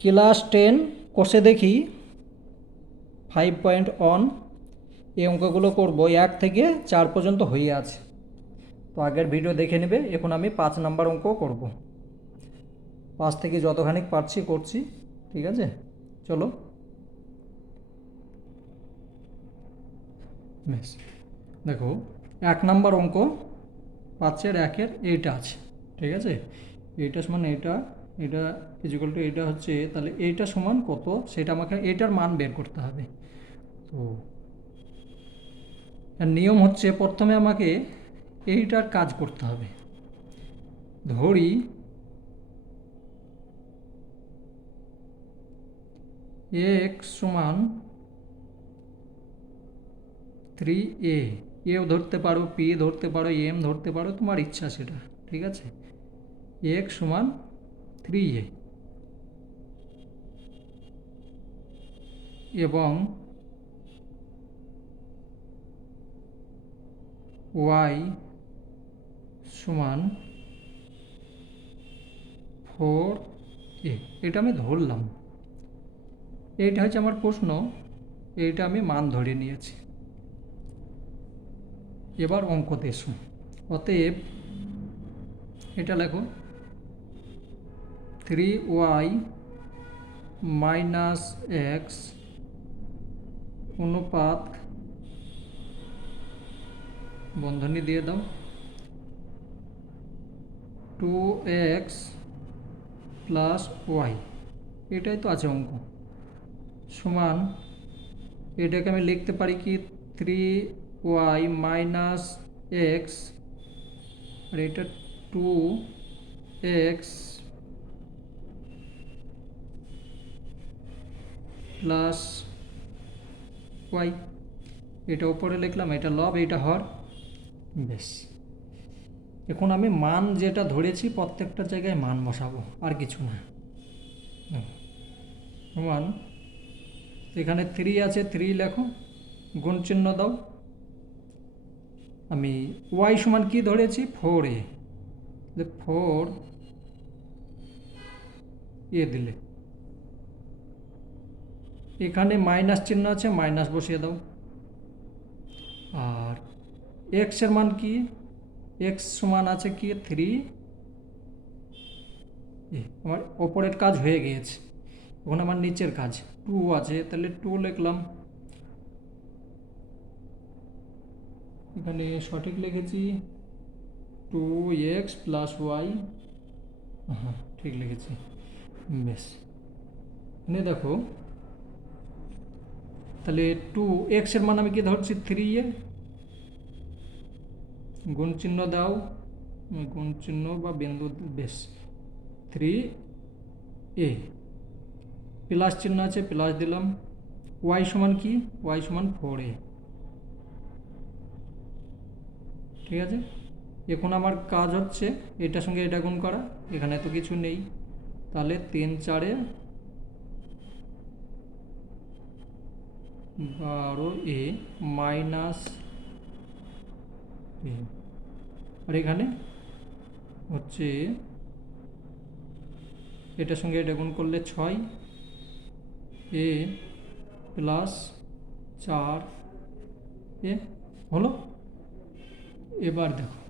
Class 10 কোর্সে দেখি 5.1 এই অঙ্কগুলো করব 1 থেকে 4 পর্যন্ত হয়ে আছে। তো আগের ভিডিও দেখে নেবে। এখন আমি 5 নাম্বার অঙ্ক করব। 5 থেকে যতখানি পারছি করছি, ঠিক আছে? চলো। বেশ, দেখো 1 নাম্বার অঙ্ক 5-এর 1-এর এইটা আছে, ঠিক আছে? এইটা সমান এইটা, এটা ইকুয়াল টু এইটা হচ্ছে, তাহলে এইটা সমান কত সেটা আমাকে এইটার মান বের করতে হবে। তো এর নিয়ম হচ্ছে প্রথমে আমাকে এইটার কাজ করতে হবে। ধরি এক্স সমান 3a, এও ধরতে পারো, পি ধরতে পারো, এম ধরতে পারো, তোমার ইচ্ছা সেটা, ঠিক আছে? এক্স সমান 3a এবং ওয়াই সমান 4a, এটা আমি ধরলাম। এইটা হচ্ছে আমার প্রশ্ন, এইটা আমি মান ধরে নিয়েছি। এবার অঙ্কতে এসো। অতএব এটা লেখো 3y মাইনাস এক্স অনুপাত, বন্ধনী দিয়ে দাও, 2x প্লাস ওয়াই, এটাই তো আছে অঙ্ক, সমান এটাকে আমি লিখতে পারি কি 3y মাইনাস এক্স, আর এটা 2x প্লাস ওয়াই, এটা উপরে লিখলাম, এটা লব, এটা হর। বেশ, এখন আমি মান যেটা ধরেছি প্রত্যেকটা জায়গায় মান বসাবো, আর কিছু না। সমান এখানে 3 আছে, 3 লেখো, গুণ চিহ্ন দাও। আমি ওয়াই সমান কি ধরেছি 4a, 4a দিলে এখানে মাইনাস চিহ্ন আছে, মাইনাস বসিয়ে দাও। আর এক্স এর মান কি, এক্স সমান আছে কি 3, আমার ওপরের কাজ হয়ে গিয়েছে, এখন আমার নিচের কাজ 2 আছে, তাহলে 2 লিখলাম। এখানে সঠিক লিখেছি 2x প্লাস ওয়াই, হ্যাঁ ঠিক লিখেছি। বেশ, এনে দেখো তাহলে 2x এর মান আমি কি ধরছি 3a, গুণ চিহ্ন দাও, গুণ চিহ্ন বা বিন্দু, বেশ 3a প্লাস চিহ্ন আছে, প্লাস দিলাম। ওয়াই সমান কি, ওয়াই সমান 4a, ঠিক আছে? এখন আমার কাজ হচ্ছে এটার সঙ্গে এটা গুণ করা, এখানে তো কিছু নেই, তাহলে 3-4 12a মাইনাস, আর এখানে হচ্ছে এটার সঙ্গে এটা গুণ করলে 6a প্লাস 4a হলো। এবার দেখো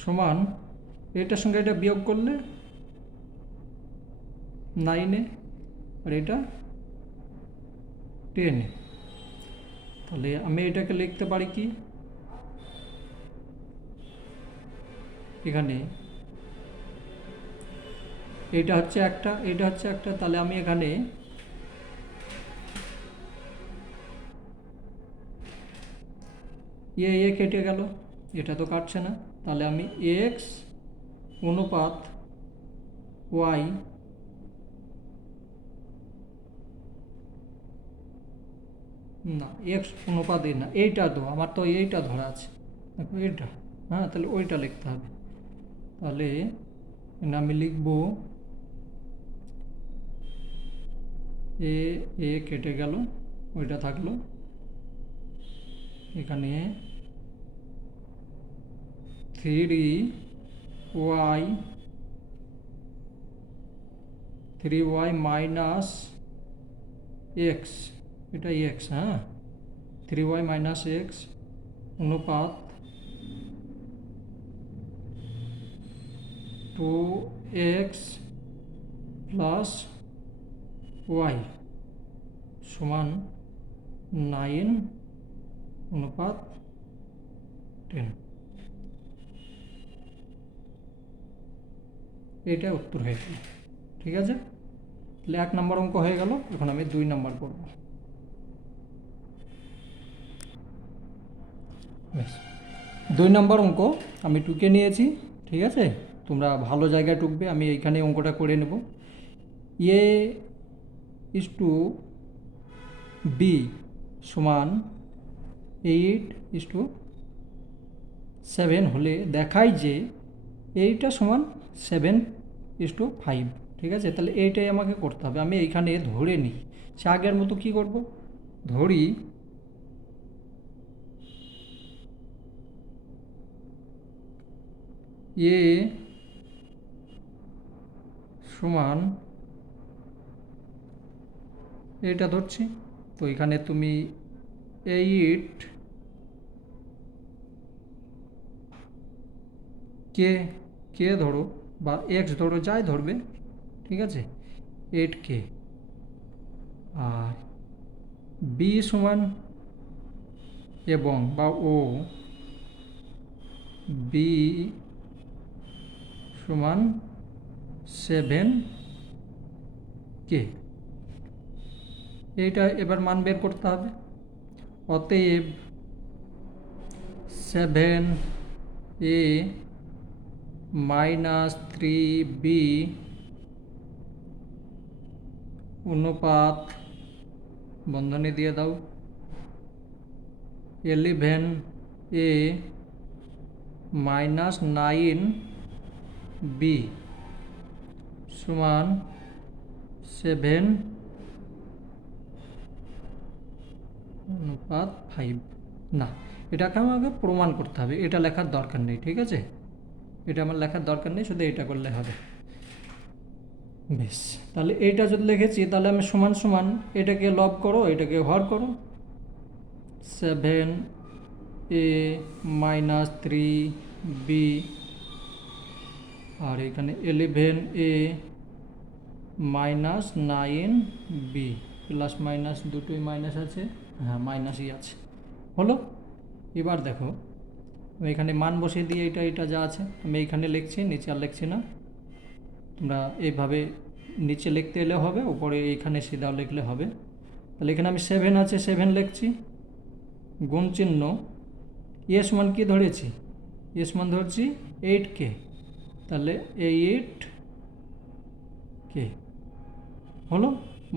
সমান এটার সঙ্গে এটা বিয়োগ করলে 9, আর এটা 10, তাহলে আমি এটাকে লিখতে পারি কি, এখানে এটা হচ্ছে একটা, এটা হচ্ছে একটা, তাহলে আমি এখানে এ কেটে গেল, এটা তো কাটছে না, তাহলে আমি এক্স অনুপাত ওয়াই, না এক্স অনুপাত এ না, এইটা তো আমার তো এইটা ধরা আছে, দেখো এইটা, হ্যাঁ তাহলে ওইটা লিখতে হবে। তাহলে আমি লিখব এ কেটে গেল, ওইটা থাকলো, এখানে 3y মাইনাস এক্স, এটা এক্স, হ্যাঁ, 3y মাইনাস এক্স অনুপাত 2x প্লাস ওয়াই সমান 9 অনুপাত 10। এটা উত্তর হয়ে গেল। ঠিক আছে, তাহলে 1 নম্বর অঙ্ক হয়ে গেল। এখন আমি 2 নম্বর করব। বেশ, 2 নম্বর অঙ্ক আমি টুকে নিয়েছি। ঠিক আছে, তোমরা ভালো জায়গায় টুকবে। আমি এইখানে অঙ্কটা করে নেব। এ ইস টু বি সমান 8:7 হলে দেখাই যে এইটা সমান 7:5। ঠিক আছে, তাহলে এইটাই আমাকে করতে হবে। আমি এইখানে ধরে নিই, সে আগের মতো কী করব, ধরি এ সমান এটা ধরছি। তো এখানে তুমি 8 কে ধরো বা এক্স ধরো, যাই ধরবে। ঠিক আছে, 8k আর বি সমান এবং বা ও বি সমান 7k। এইটা এবার মান বের করতে হবে। অতএব 7a মাইনাস 3b অনুপাত বন্ধনী দিয়ে দাও 11a মাইনাস 9b সমান 7 অনুপাত 5। না, এটাকে আমাকে প্রমাণ করতে হবে, এটা লেখার দরকার নেই। ঠিক আছে, এটা আমার লেখার দরকার নেই, শুধু এটা করলে হবে। বেশ, তাহলে এইটা যদি লিখেছি, তাহলে আমি সমান সমান এটাকে লব করো, এটাকে হর করো। 7a মাইনাস 3b আর এখানে 11a minus 9b, plus minus দুটোই মাইনাস আছে, হ্যাঁ মাইনাসই আছে। হলো, এবার দেখো আমি এখানে মান বসিয়ে দিয়ে এটা যা আছে আমি এইখানে লিখছি, নিচে আর লিখছি না। তোমরা এইভাবে নিচে লিখতে এলে হবে, উপরে এইখানে সিধাও লিখলে হবে। তাহলে এখানে আমি 7 আছে, 7 লিখছি, গুণ চিহ্ন এ সমান কি ধরেছি, এ সমান ধরছি 8k, তাহলে 8k হলো।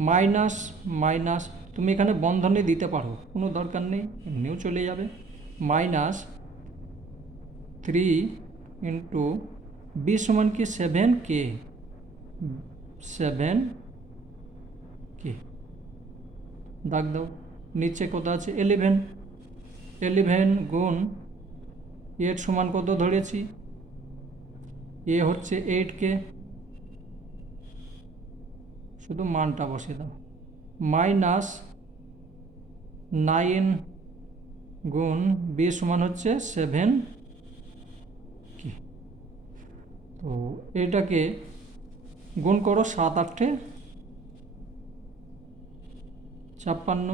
মাইনাস মাইনাস তুমি এখানে বন্ধনী দিতে পারো, কোনো দরকার নেই, এমনিও চলে যাবে। মাইনাস 3 ইন্টু বি সমান কি 7k, 7k দাগ দাও। নিচে কত আছে 11, 11 গুণ এর সমান কত ধরেছি, এ হচ্ছে 8k, শুধু মানটা বসে দাও। মাইনাস 9 গুণ বি সমান হচ্ছে 7k। তো এটাকে গুণ করো, 7 8 56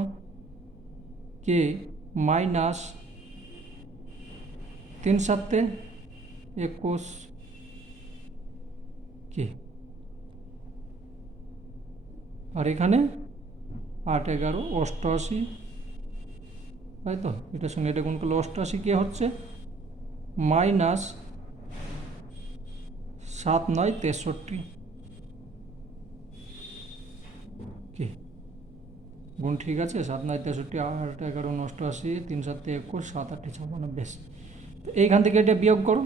কে মাইনাস 3 7 21 কে, আর এখানে 8 11 88, তাই তো, এটার সঙ্গে এটা গুণ করলে 88 কে হচ্ছে মাইনাস 7 9 63 কি, গুণ ঠিক আছে, 7 9 63, 8 11 89, 3 7 21, 7 8 56। বেশ, তো এইখান থেকে এটা বিয়োগ করো,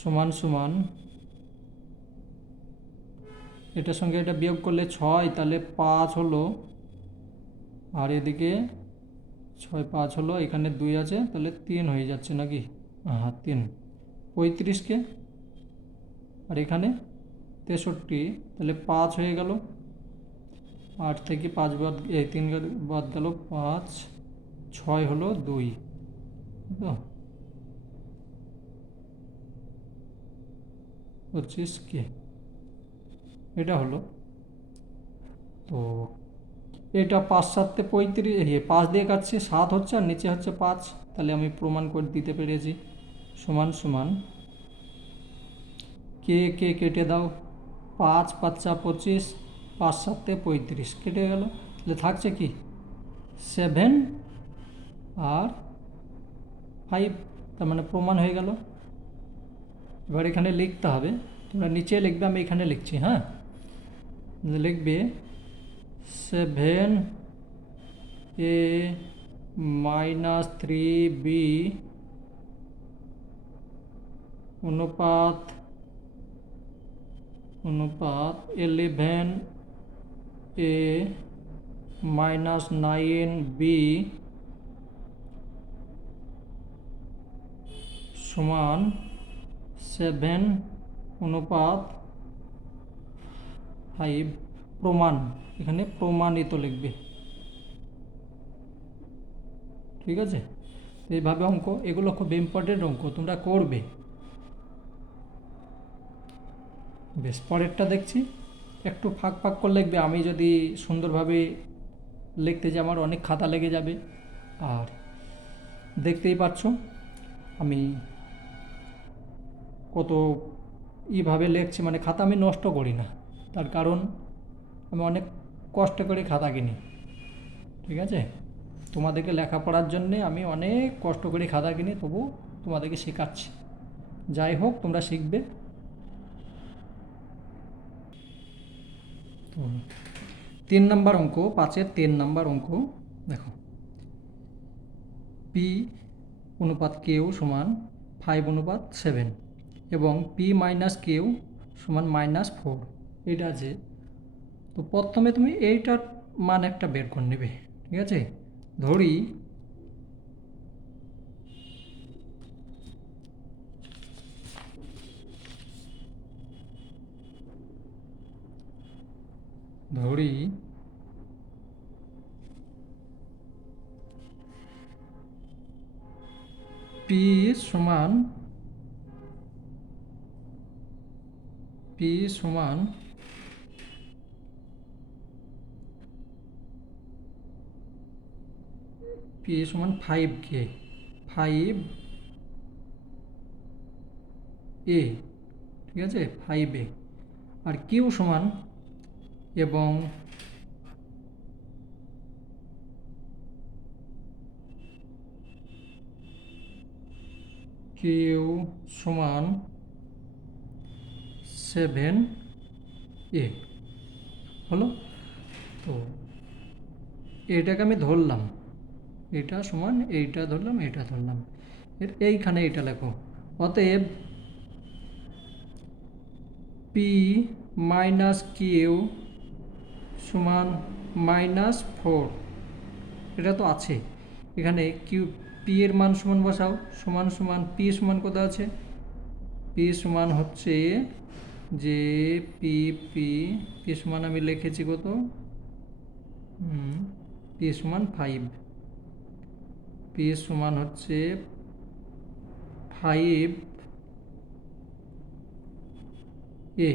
সমান সমান এটার সঙ্গে এটা বিয়োগ করলে 6, তাহলে 5 হলো, আর এদিকে 6 5 হলো, এখানে 2 আছে, তাহলে 3 হয়ে যাচ্ছে নাকি, হ্যাঁ 3 35কে, আর এখানে 63, তাহলে 5 হয়ে গেল, 8 থেকে 5 বাদ, এই 3 বাদ গেল, 5, 6 হলো 2, তো 25কে, এটা হলো। তো এটা 5 7 35, 5 দিয়ে কাটছি, 7 হচ্ছে আর নিচে হচ্ছে 5, তাহলে আমি প্রমাণ করে দিতে পেরেছি। সমান সমান কে কে কেটে দাও, 5 5 25, 5 7 35 কেটে গেল, তাহলে থাকছে কি 7 আর 5, তার মানে প্রমাণ হয়ে গেল। এবার এখানে লিখতে হবে, তোমরা নিচে লিখবে, আমি এখানে লিখছি। হ্যাঁ, লিখবে 7a মাইনাস 3b অনুপাত 11a মাইনাস 9b সমান 7 অনুপাত 5 প্রমাণ, এখানে প্রমাণিত লিখবে। ঠিক আছে, এইভাবে অঙ্ক, এগুলো খুব ইম্পর্টেন্ট অঙ্ক, তোমরা করবে। বেশ, পরেরটা দেখছি, একটু ফাঁক ফাঁক করে লিখবে। আমি যদি সুন্দরভাবে লিখতে যাই আমার অনেক খাতা লেগে যাবে। আর দেখতেই পাচ্ছ আমি কত এইভাবে লিখছি, মানে খাতা আমি নষ্ট করি না, তার কারণ আমি অনেক কষ্ট করে খাতা কিনি। ঠিক আছে, তোমাদেরকে লেখাপড়ার জন্যে আমি অনেক কষ্ট করে খাতা কিনি, তবু তোমাদেরকে শেখাচ্ছি। যাই হোক, তোমরা শিখবে। তো 3 নম্বর অঙ্ক, 5-এর 3 নম্বর অঙ্ক দেখো, পি অনুপাত কেউ সমান 5 অনুপাত 7 এবং পি মাইনাস কেউ সমান -4, এটা আছে। তো প্রথমে তুমি এইটার মান একটা বের করে নেবে। ঠিক আছে, ধরি পি সমান পি সমান 5K, 5A, ঠিক আছে, 5A। আর কিউ সমান, এবং কিউ সমান 7A হলো। তো এটাকে আমি ধরলাম, এটা সমান এইটা ধরলাম, এটা ধরলাম, এর এইখানে এটা লেখো। অতএব পি মাইনাস কিউ সমান -4, এটা তো আছে। এখানে কিউ পি এর মান সমান বসাও, সমান সমান পি সমান কত আছে, পি সমান হচ্ছে যে পি পি পি সমান আমি লিখেছি কত, পি সমান 5, পি সমান হচ্ছে 5A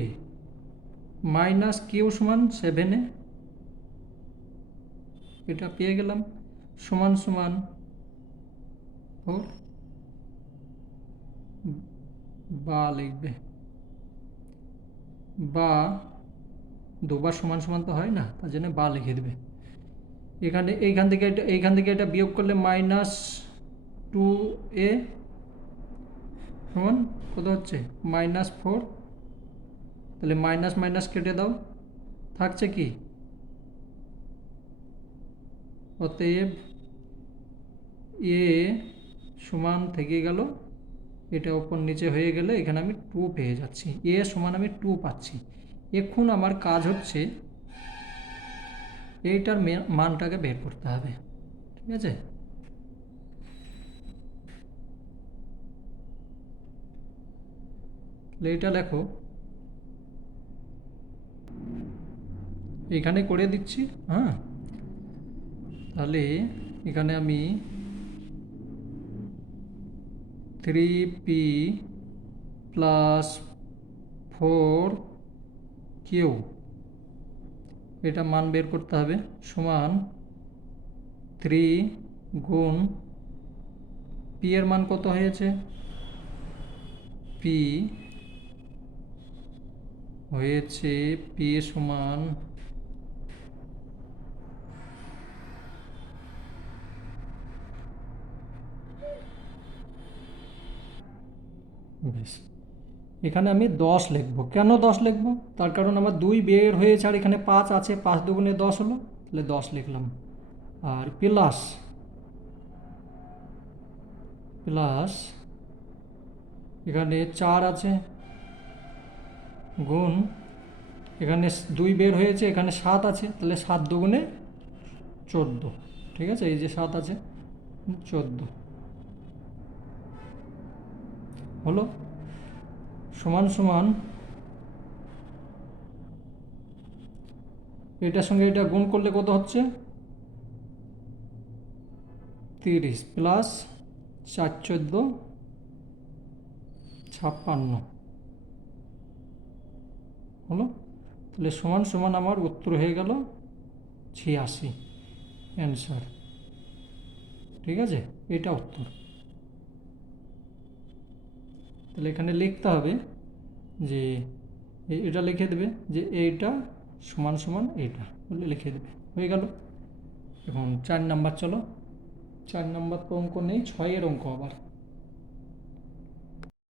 মাইনাস কিউ সমান 7A, এটা পেয়ে গেলাম, সমান সমান 4, বা লিখবে, বা দুবার সমান সমান তো হয় না, তার জন্য বা লিখে দেবে। এখানে এইখান থেকে এটা বিয়োগ করলে -2A সমান কত হচ্ছে -4, তাহলে মাইনাস মাইনাস কেটে দাও, থাকছে কি, অতএব এ সমান থেকে গেল, এটা ওপর নিচে হয়ে গেলে এখানে আমি 2 পেয়ে যাচ্ছি, এ সমান আমি 2 পাচ্ছি। এখন আমার কাজ হচ্ছে এইটার মানটাকে বের করতে হবে। ঠিক আছে, এইটা লেখো, এখানে করে দিচ্ছি। হ্যাঁ, তাহলে এখানে আমি 3p প্লাস 4q, এটা মান বের করতে হবে, সমান 3 গুণ p এর মান কত হয়েছে, p হয়েছে p সমান বেশ, এখানে আমি 10 লিখব। কেন 10 লিখব? তার কারণ আমার 2 বের হয়েছে আর এখানে 5 আছে, 5 দুগুণে 10 হলো, তাহলে 10 লিখলাম। আর প্লাস প্লাস এখানে 4 আছে, গুণ এখানে 2 বের হয়েছে, এখানে 7 আছে, তাহলে 7 দুগুণে 14। ঠিক আছে, এই যে 7 আছে, 14 হলো, সমান সমান এটার সঙ্গে এটা গুণ করলে কত হচ্ছে, 30 প্লাস 4 14 56 হলো। তাহলে সমান সমান আমার উত্তর হয়ে গেল 86, অ্যান্সার। ঠিক আছে, এটা উত্তর। তাহলে এখানে লিখতে হবে যে এটা লিখে দেবে যে এইটা সমান সমান এইটা, বলে লিখে দেবে, হয়ে গেল। এখন 4 নাম্বার, চলো 4 নাম্বার তো অঙ্ক নেই, 6 এর অঙ্ক আবার।